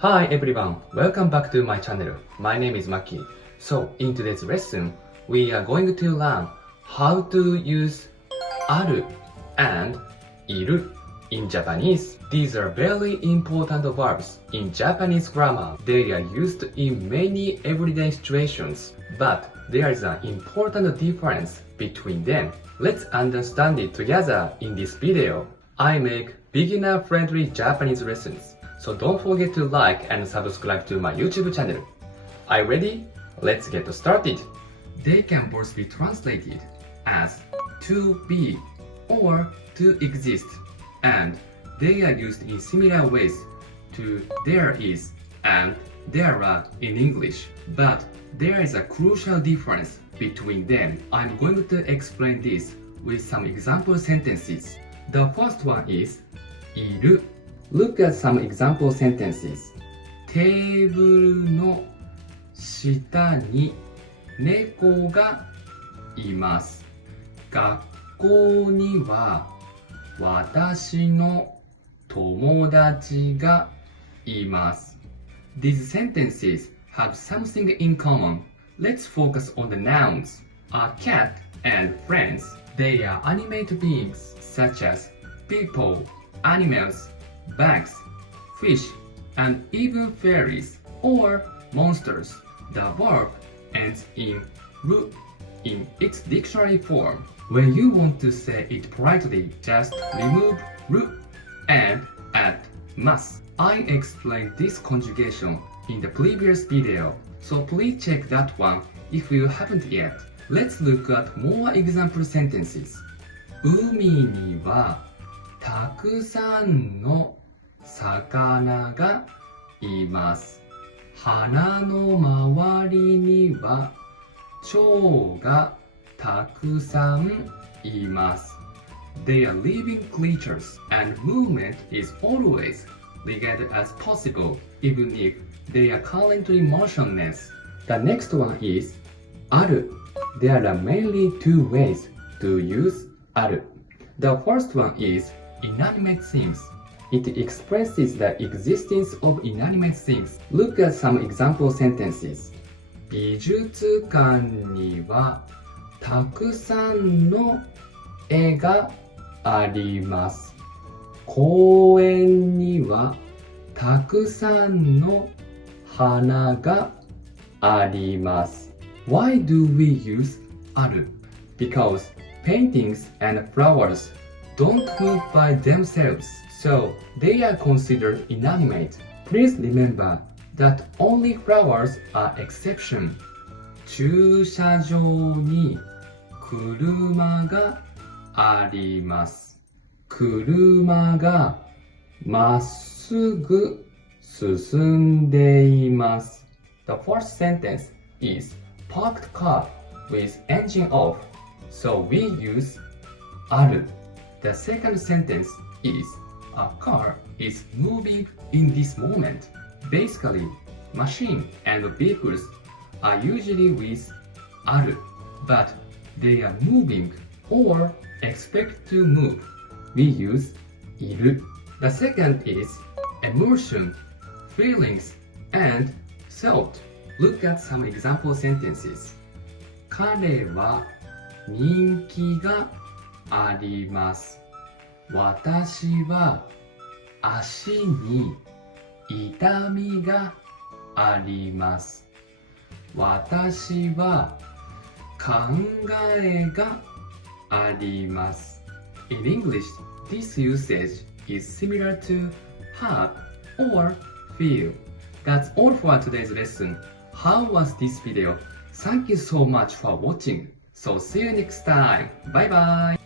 Hi everyone, welcome back to my channel. My name is Maki. So in today's lesson, we are going to learn how to use aru and iru in Japanese. These are very important verbs in Japanese grammar. They are used in many everyday situations, but there is an important difference between them. Let's understand it together in this video. I make beginner-friendly Japanese lessons, so don't forget to like and subscribe to my YouTube channel. Are you ready? Let's get started. They can both be translated as to be or to exist, and they are used in similar ways to there is and there are in English, but there is a crucial difference between them. I'm going to explain this with some example sentences. The first one is いる. Look at some example sentences. テーブルの下に猫がいます。学校には私の友達がいます。These sentences have something in common. Let's focus on the nouns. A cat and friends. They are animate beings such as people, animals, bags, fish, and even fairies or monsters. The verb ends in ru in its dictionary form. When you want to say it politely, just remove ru and add mas. I explained this conjugation in the previous video, so please check that one if you haven't yet. Let's look at more example sentences. 海にはたくさんの魚がいます。花の周りには蝶がたくさんいます。They are living creatures and movement is always regarded as possible even if they are currently motionless. The next one is ある. There are mainly two ways to use ある. The first one is inanimate things. It expresses the existence of inanimate things. Look at some example sentences. 美術館にはたくさんの絵があります。公園にはたくさんの花があります。Why do we use ある? Because paintings and flowers don't move by themselves, so they are considered inanimate. Please remember that only flowers are exception. 駐車場に車があります。車がまっすぐ進んでいます。The first sentence is parked car with engine off, so we use ある. The second sentence is a car is moving in this moment. Basically, machine and vehicles are usually with ある, but they are moving or expect to move. We use いる. The second is emotion, feelings, and thought. Look at some example sentences. 彼は人気があります。私は足に痛みがあります。私は考えがあります。In English, this usage is similar to have or feel. That's all for today's lesson. How was this video? Thank you so much for watching. So see you next time. Bye bye.